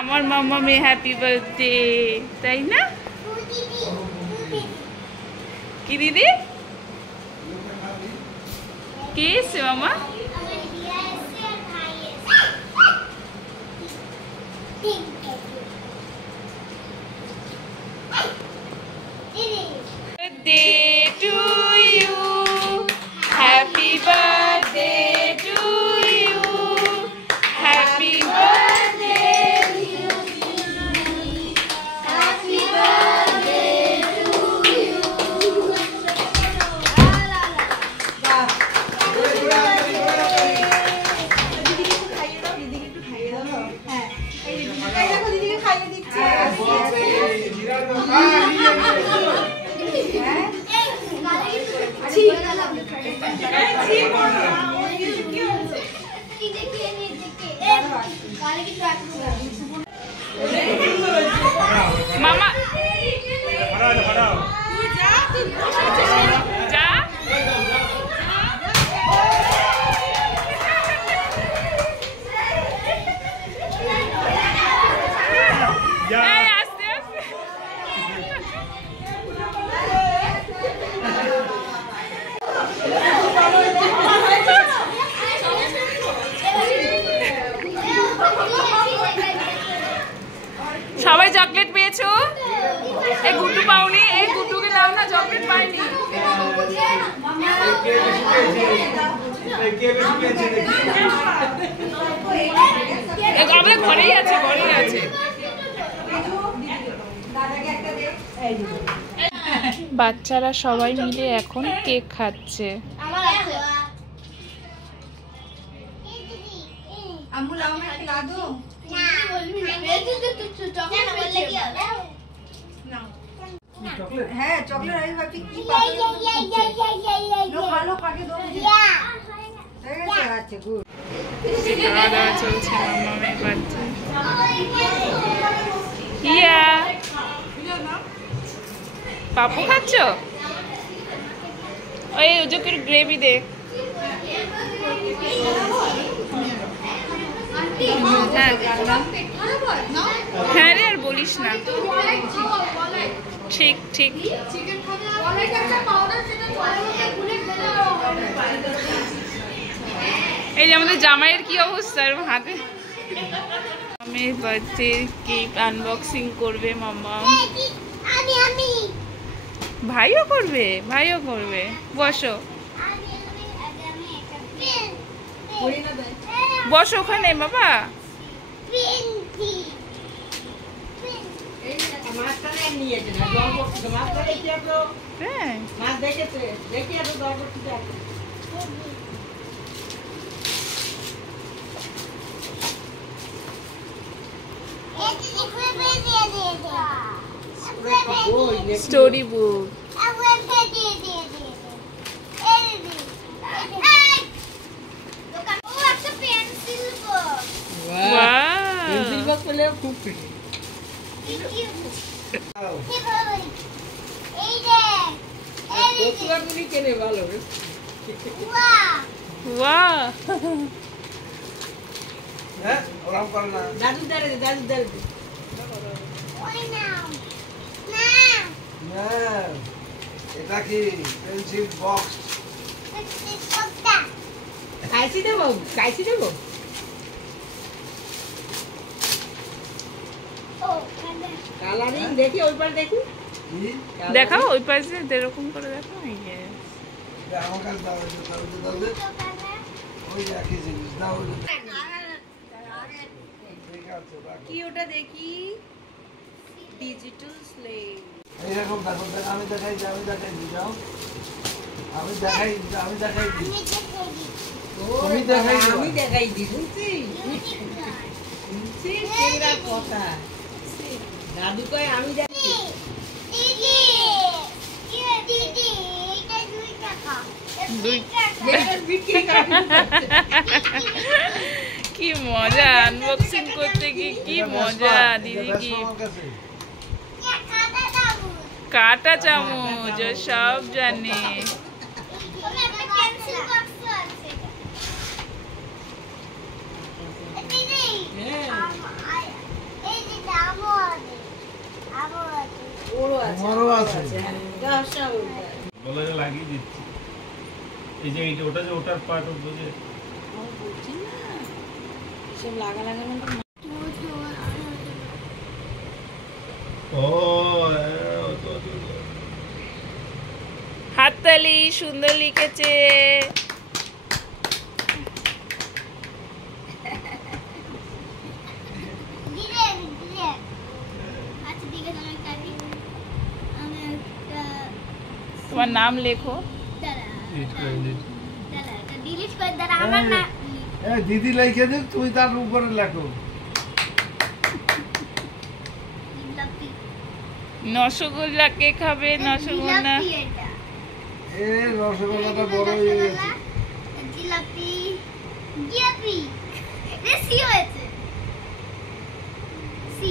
আমার মাম্মা মে happy birthday, তাই না? কি দিদি কে এসছে মামা? Birthday to you, happy birthday to you, happy birthday to you, happy birthday to you. মামা যা সবাই চকলেট পেয়েছো? এই গুড্ডু পাওনি? এই গুড্ডুকে দাও না, চকলেট পাইনি। আমাদের ঘরেই আছে, ঘরেই আছে। বাচ্চারা সবাই মিলে এখন কেক খাচ্ছে। হ্যাঁ চকলেট আমি ভাবছি কি আচ্ছা গুড। খাওয়া দাওয়া চলছে মামামের বাচ্চা। ইয়া পাপু খাচ্ছ? ওই ওজকের গ্রেভি দে। হ্যাঁ রে, আর বলিস না। ঠিক ঠিক। এই যে আমাদের জামাইয়ের কি অবস্থা, হাতে মামের বার্থডে কেক আনবক্সিং করবে মামা। ভাইও করবে, ভাইও করবে। বসো বসো ওখানে বাবা। Story book. এটা কি পেন্সিল বক্স? কাইসি দেবো, কাইসি দেবো। কালারিং দেখি, ওই পার দেখি। দেখাও ওই পাশে এরকম করে দেখাও। আমার কাছে দাও, ওই একই জিনিস দাও। কি ওটা দেখি? Digital slave. এইরকম দেখো, আমি দেখাই দিই, আমি দেখাই দিই, যাও আমি দেখাই দিই, আমি দেখাই দিই, তুমি দেখাই দাও, আমি দেখাই দিই। বুঝছি বুঝছি কেরা কথা। দাদু কয় আমি দেখি। দিদি দিদি এটা 2 টাকা। 2 টাকা বিক্রি করে। কি মজা আনবক্সিং করতে গিয়ে, কি মজা। দিদি কি কাটা চামচ সব জানে। আমারও আছে। হ্যাঁ, সব বলে লাগিয়ে দিচ্ছি এই যে এইটা ওটা যে ওটার পার্ট বুঝে বলছি না সব লাগানো ও হাততালি, সুন্দর লিখেছে। তোমার নাম লেখো। দিদি লিখে দিন, তুমি তার উপরে লেখো। রসগোল্লা কে খাবে? রসগোল্লা এ রসগোল্লাটা বড় হয়ে গেছে। জিলাপি জিলাপি রেসি হয়েছে সি